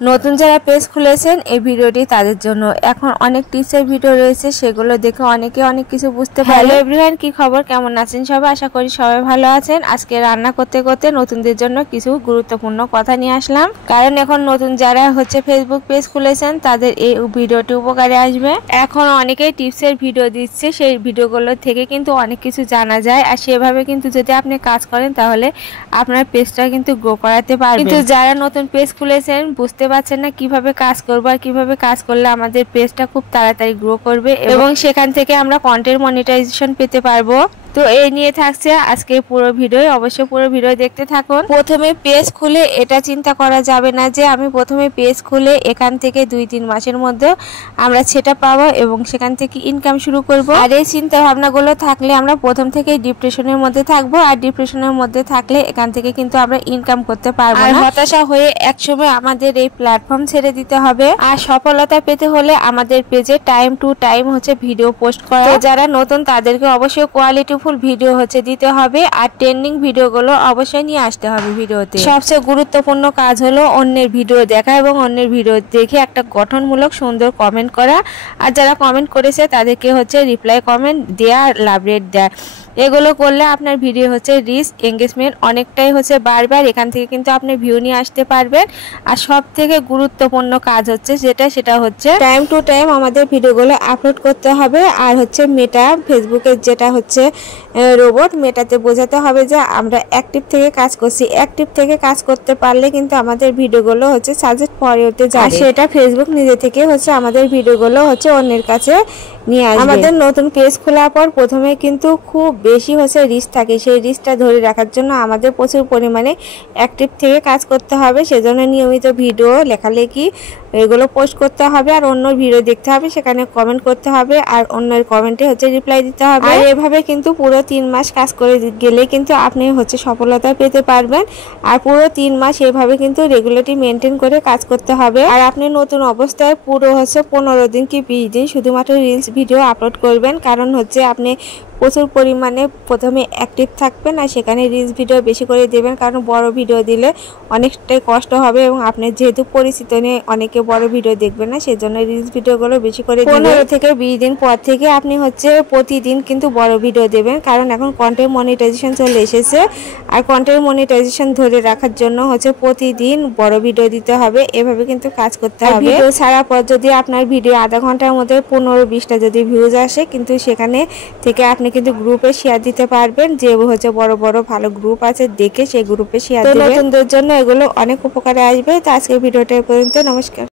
নতুন যারা পেজ খুলেছেন এই ভিডিওটি তাদের জন্য। এখন অনেক টিপসের ভিডিও রয়েছে, সেগুলো দেখে অনেকে অনেক কিছু বুঝতে পারে। হ্যালো এভরিওয়ান, কি খবর, কেমন আছেন সবাই? আশা করি সবাই ভালো আছেন। আজকে রান্না করতে করতে নতুনদের জন্য কিছু গুরুত্বপূর্ণ কথা নিয়ে আসলাম, কারণ এখন নতুন যারা ফেসবুক পেজ খুলেছেন তাদের এই ভিডিওটি উপকারে আসবে। এখন অনেকেই টিপসের ভিডিও দিচ্ছে, সেই ভিডিওগুলো থেকে কিন্তু অনেক কিছু জানা যায়। আর সেভাবে কিন্তু যদি আপনি কাজ করেন তাহলে আপনার পেজটা কিন্তু গ্রো করাতে পারবেন। কিন্তু যারা নতুন পেজ খুলেছেন বুঝতে পারছেন না কিভাবে কাজ করবো আর কিভাবে কাজ করলে আমাদের পেজটা খুব তাড়াতাড়ি গ্রো করবে এবং সেখান থেকে আমরা কন্টেন্ট মনিটাইজেশন পেতে পারবো। তো এই নিয়ে থাকছে আজকে পুরো ভিডিও, অবশ্যই পুরো ভিডিও দেখতে থাকুন। প্রথমে পেজ খুলে এটা চিন্তা করা যাবে না যে আমি প্রথমে পেজ খুলে এখান থেকে 2-3 মাসের মধ্যে আমরা সেটা পাবো এবং সেখান থেকে ইনকাম শুরু করব। আর এই চিন্তা ভাবনাগুলো থাকলে আমরা প্রথম থেকে ডিপ্রেশনের মধ্যে থাকবো, আর ডিপ্রেশনের মধ্যে থাকলে এখান থেকে কিন্তু আমরা ইনকাম করতে পারবো না। হতাশা হয়ে একসময় আমাদের এই প্ল্যাটফর্ম ছেড়ে দিতে হবে। আর সফলতা পেতে হলে আমাদের পেজে time to time video post করা। যারা নতুন তাদেরকে অবশ্যই কোয়ালিটি ভিডিও দিতে হবে, আর ট্রেন্ডিং ভিডিওগুলো অবশ্যই নিয়ে আসতে হবে ভিডিওতে। সবচেয়ে গুরুত্বপূর্ণ কাজ হলো অন্যের ভিডিও দেখা এবং অন্যের ভিডিও দেখে একটা গঠনমূলক সুন্দর কমেন্ট করা। আর যারা কমেন্ট করেছে তাদেরকে রিপ্লাই কমেন্ট দেয়া, লাভ রেট দেয়া। এগুলো করলে আপনার ভিডিও রিচ এঙ্গেজমেন্ট অনেকটাই বারবার এখান থেকে কিন্তু আপনি ভিউ নিয়ে আসতে পারবেন। আর সব থেকে গুরুত্বপূর্ণ কাজ সেটা হচ্ছে টাইম টু টাইম আমাদের ভিডিওগুলো আপলোড করতে হবে। আর মেটা ফেসবুকের যেটা রোবট, মেটাতে বোঝাতে হবে যে আমরা অ্যাক্টিভ থেকে কাজ করছি। অ্যাক্টিভ থেকে কাজ করতে পারলে কিন্তু আমাদের ভিডিওগুলো সাজেস্ট ফরওয়ার্ডে যায়। সেটা ফেসবুক নিজে থেকে আমাদের ভিডিওগুলো অন্যের কাছে নিয়ে আসবে। আমাদের নতুন পেজ খোলার পর প্রথমে কিন্তু খুব বেশি রিচ থাকে, সেই রিচটা ধরে রাখার জন্য আমাদের প্রচুর পরিমাণে অ্যাক্টিভ থেকে কাজ করতে হবে। সেজন্য নিয়মিত ভিডিও লেখালেখি এগুলো পোস্ট করতে হবে, আর অন্য ভিডিও দেখতে হবে, সেখানে কমেন্ট করতে হবে, আর অন্যের কমেন্টে রিপ্লাই দিতে হবে। আর এভাবে কিন্তু পুরো 3 মাস কাজ করে গেলে কিন্তু আপনি সফলতা পেতে পারবেন। আর পুরো 3 মাস এভাবে কিন্তু রেগুলারলি মেনটেন করে কাজ করতে হবে। আর আপনি নতুন অবস্থায় পুরো 15 দিন কি 20 দিন শুধুমাত্র রিলস ভিডিও আপলোড করবেন, কারণ আপনি প্রচুর পরিমাণে প্রথমে অ্যাক্টিভ থাকবেন আর সেখানে রিলস ভিডিও বেশি করে দেবেন, কারণ বড় ভিডিও দিলে অনেকটাই কষ্ট হবে এবং আপনি যেহেতু পরিচিত নিয়ে অনেকে বড় ভিডিও দেখবেন না, সেজন্য রিলস ভিডিওগুলো বেশি করে 15 থেকে 20 দিন পর থেকে আপনি প্রতিদিন কিন্তু বড় ভিডিও দেবেন, কারণ এখন কন্টেন্ট মনিটাইজেশন চলে এসেছে। আর কন্টেন্ট মনিটাইজেশন ধরে রাখার জন্য প্রতিদিন বড় ভিডিও দিতে হবে। এভাবে কিন্তু কাজ করতে হবে। ভিডিও ছাড়ার পর যদি আপনার ভিডিও আধা ঘন্টার মধ্যে 15-20টা যদি ভিউজ আসে, কিন্তু সেখানে থেকে আপনি কিন্তু গ্রুপে শেয়ার দিতে পারবেন। যে বড় বড় ভালো গ্রুপ আছে দেখে সেই গ্রুপে শেয়ার দিবেন। নতুনদের জন্য এগুলো অনেক উপকারে আসবে। তো আজকের ভিডিওটা এই পর্যন্ত। নমস্কার।